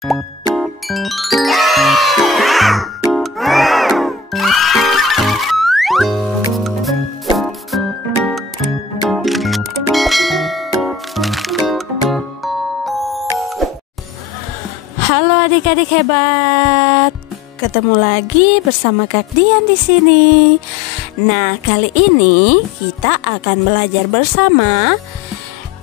Halo adik-adik hebat, ketemu lagi bersama Kak Dian di sini. Nah, kali ini kita akan belajar bersama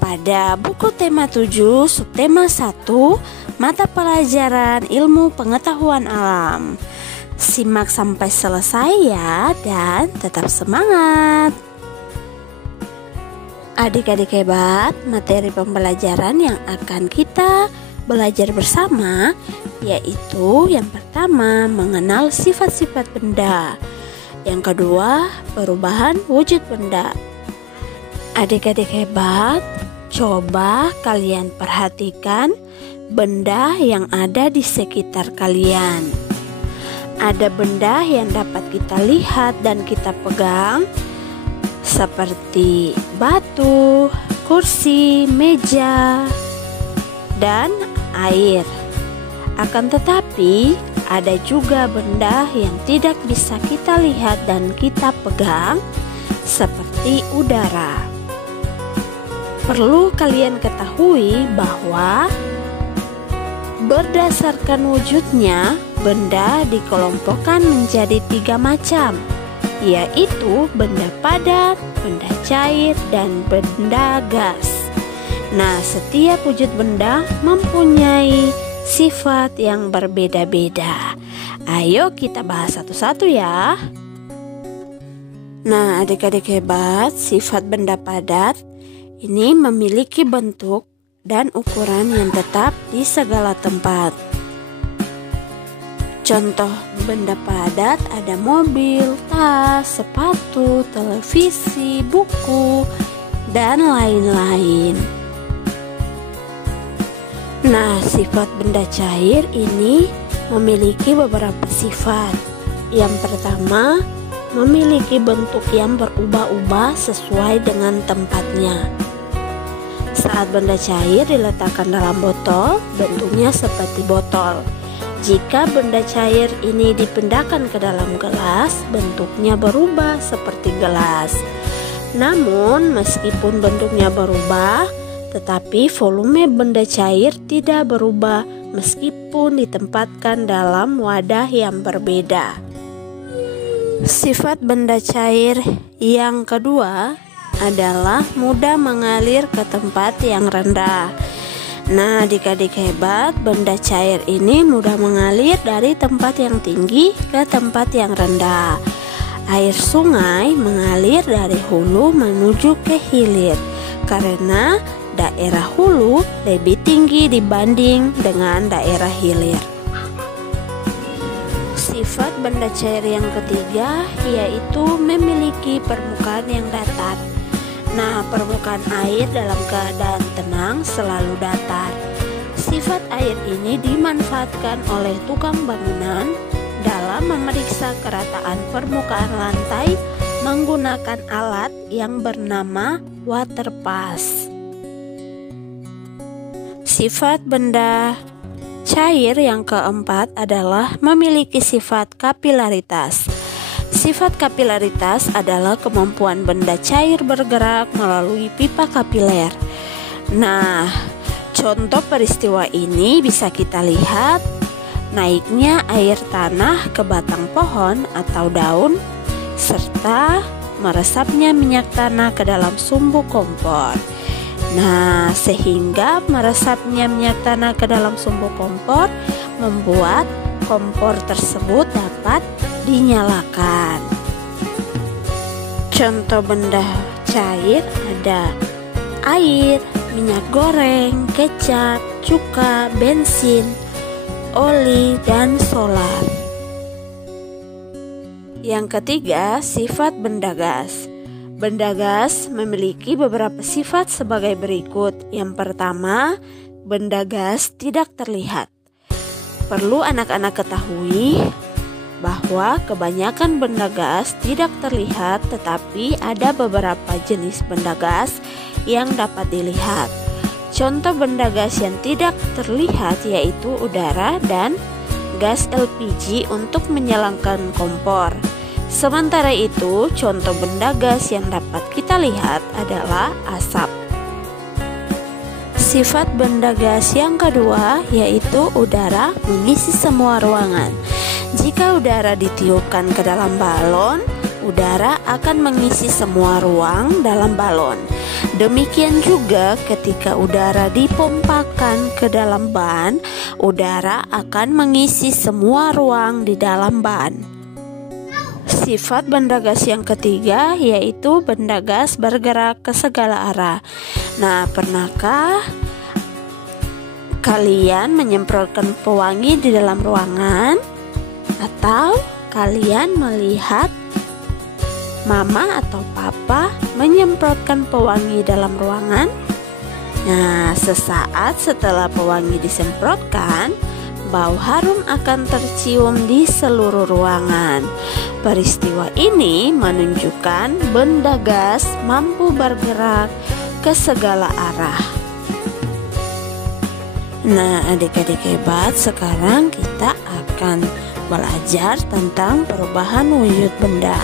pada buku tema 7, subtema 1, mata pelajaran ilmu pengetahuan alam. Simak sampai selesai ya, dan tetap semangat. Adik-adik hebat, materi pembelajaran yang akan kita belajar bersama yaitu yang pertama mengenal sifat-sifat benda, yang kedua perubahan wujud benda. Adik-adik hebat, coba kalian perhatikan benda yang ada di sekitar kalian. Ada benda yang dapat kita lihat dan kita pegang seperti batu, kursi, meja, dan air. Akan tetapi ada juga benda yang tidak bisa kita lihat dan kita pegang seperti udara. Perlu kalian ketahui bahwa berdasarkan wujudnya benda dikelompokkan menjadi 3 macam, yaitu benda padat, benda cair, dan benda gas. Nah, setiap wujud benda mempunyai sifat yang berbeda-beda. Ayo kita bahas satu-satu ya. Nah, adik-adik hebat, sifat benda padat ini memiliki bentuk dan ukuran yang tetap di segala tempat. Contoh benda padat ada mobil, tas, sepatu, televisi, buku, dan lain-lain. Nah, sifat benda cair ini memiliki beberapa sifat. Yang pertama, memiliki bentuk yang berubah-ubah sesuai dengan tempatnya. Saat benda cair diletakkan dalam botol, bentuknya seperti botol. Jika benda cair ini dipindahkan ke dalam gelas, bentuknya berubah seperti gelas. Namun, meskipun bentuknya berubah, tetapi volume benda cair tidak berubah meskipun ditempatkan dalam wadah yang berbeda. Sifat benda cair yang kedua adalah mudah mengalir ke tempat yang rendah. Nah, adik-adik hebat, benda cair ini mudah mengalir dari tempat yang tinggi ke tempat yang rendah. Air sungai mengalir dari hulu menuju ke hilir karena daerah hulu lebih tinggi dibanding dengan daerah hilir. Sifat benda cair yang ketiga yaitu memiliki permukaan yang datar. Nah, permukaan air dalam keadaan tenang selalu datar. Sifat air ini dimanfaatkan oleh tukang bangunan dalam memeriksa kerataan permukaan lantai menggunakan alat yang bernama water pass. Sifat benda cair yang keempat adalah memiliki sifat kapilaritas. Sifat kapilaritas adalah kemampuan benda cair bergerak melalui pipa kapiler. Nah, contoh peristiwa ini bisa kita lihat naiknya air tanah ke batang pohon atau daun, serta meresapnya minyak tanah ke dalam sumbu kompor. Nah, sehingga meresapnya minyak tanah ke dalam sumbu kompor membuat kompor tersebut dapat dinyalakan. Contoh benda cair ada air, minyak goreng, kecap, cuka, bensin, oli, dan solar. Yang ketiga, sifat benda gas. Benda gas memiliki beberapa sifat sebagai berikut. Yang pertama, benda gas tidak terlihat. Perlu anak-anak ketahui bahwa kebanyakan benda gas tidak terlihat, tetapi ada beberapa jenis benda gas yang dapat dilihat. Contoh benda gas yang tidak terlihat yaitu udara dan gas LPG untuk menyalakan kompor. Sementara itu, contoh benda gas yang dapat kita lihat adalah asap. Sifat benda gas yang kedua yaitu udara mengisi semua ruangan. Jika udara ditiupkan ke dalam balon, udara akan mengisi semua ruang dalam balon. Demikian juga ketika udara dipompakan ke dalam ban, udara akan mengisi semua ruang di dalam ban. Sifat benda gas yang ketiga yaitu benda gas bergerak ke segala arah. Nah, pernahkah kalian menyemprotkan pewangi di dalam ruangan? Atau kalian melihat mama atau papa menyemprotkan pewangi dalam ruangan? Nah, sesaat setelah pewangi disemprotkan, bau harum akan tercium di seluruh ruangan. Peristiwa ini menunjukkan benda gas mampu bergerak ke segala arah. Nah, adik-adik hebat, sekarang kita akan belajar tentang perubahan wujud benda.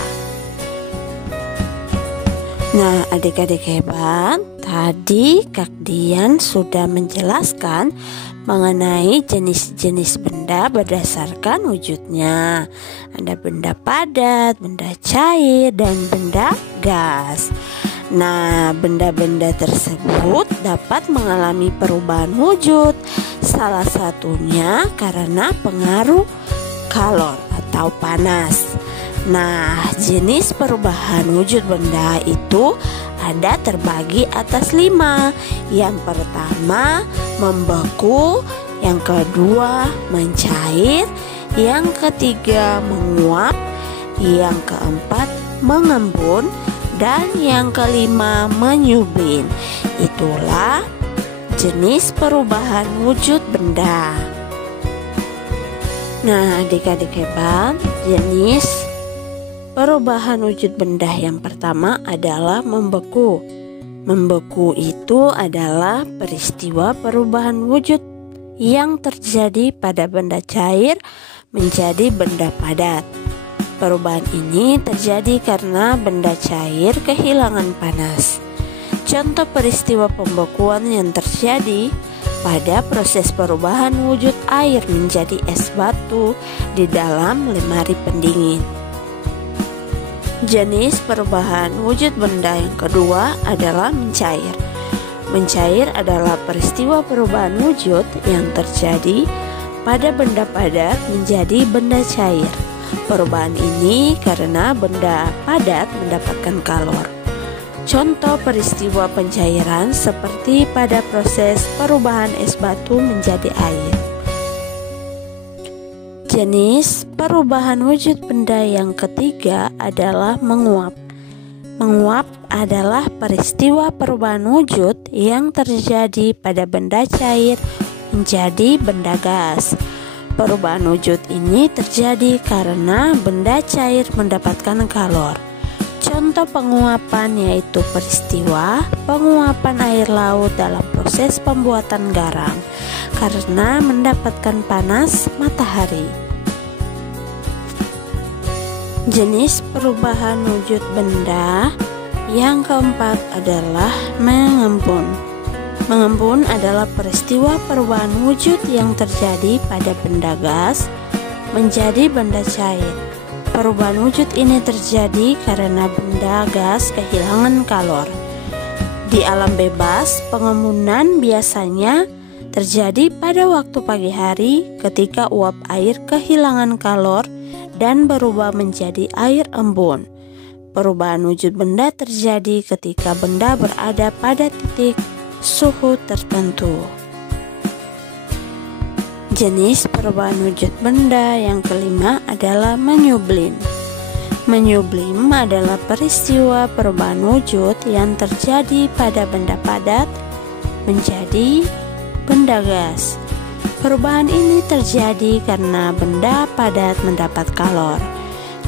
Nah, adik-adik hebat, tadi Kak Dian sudah menjelaskan mengenai jenis-jenis benda berdasarkan wujudnya. Ada benda padat, benda cair, dan benda gas. Nah, benda-benda tersebut dapat mengalami perubahan wujud. Salah satunya karena pengaruh kalor atau panas. Nah, jenis perubahan wujud benda itu ada terbagi atas 5. Yang pertama membeku, yang kedua mencair, yang ketiga menguap, yang keempat mengembun, dan yang kelima menyublim. Itulah jenis perubahan wujud benda. Nah, adik-adik hebat, jenis perubahan wujud benda yang pertama adalah membeku. Membeku itu adalah peristiwa perubahan wujud yang terjadi pada benda cair menjadi benda padat. Perubahan ini terjadi karena benda cair kehilangan panas. Contoh peristiwa pembekuan yang terjadi pada proses perubahan wujud air menjadi es batu di dalam lemari pendingin. Jenis perubahan wujud benda yang kedua adalah mencair. Mencair adalah peristiwa perubahan wujud yang terjadi pada benda padat menjadi benda cair. Perubahan ini karena benda padat mendapatkan kalor. Contoh peristiwa pencairan seperti pada proses perubahan es batu menjadi air. Jenis perubahan wujud benda yang ketiga adalah menguap. Menguap adalah peristiwa perubahan wujud yang terjadi pada benda cair menjadi benda gas. Perubahan wujud ini terjadi karena benda cair mendapatkan kalor. Contoh penguapan yaitu peristiwa penguapan air laut dalam proses pembuatan garam karena mendapatkan panas matahari. Jenis perubahan wujud benda yang keempat adalah mengembun. Mengembun adalah peristiwa perubahan wujud yang terjadi pada benda gas menjadi benda cair. Perubahan wujud ini terjadi karena benda gas kehilangan kalor. Di alam bebas, pengembunan biasanya terjadi pada waktu pagi hari ketika uap air kehilangan kalor dan berubah menjadi air embun. Perubahan wujud benda terjadi ketika benda berada pada titik suhu tertentu. Jenis perubahan wujud benda yang kelima adalah menyublim. Menyublim adalah peristiwa perubahan wujud yang terjadi pada benda padat menjadi benda gas. Perubahan ini terjadi karena benda padat mendapat kalor.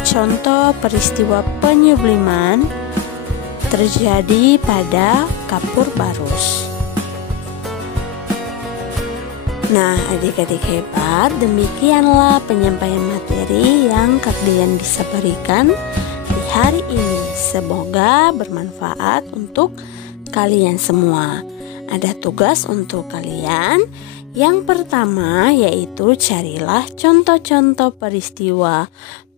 Contoh peristiwa penyubliman terjadi pada kapur barus. Nah, adik-adik hebat, demikianlah penyampaian materi yang kalian bisa berikan di hari ini. Semoga bermanfaat untuk kalian semua. Ada tugas untuk kalian. Yang pertama yaitu carilah contoh-contoh peristiwa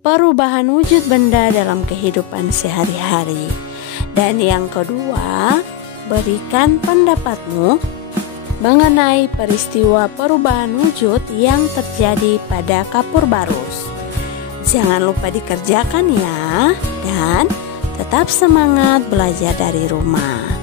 perubahan wujud benda dalam kehidupan sehari-hari. Dan yang kedua, berikan pendapatmu mengenai peristiwa perubahan wujud yang terjadi pada Kapur Barus. Jangan lupa dikerjakan ya, dan tetap semangat belajar dari rumah.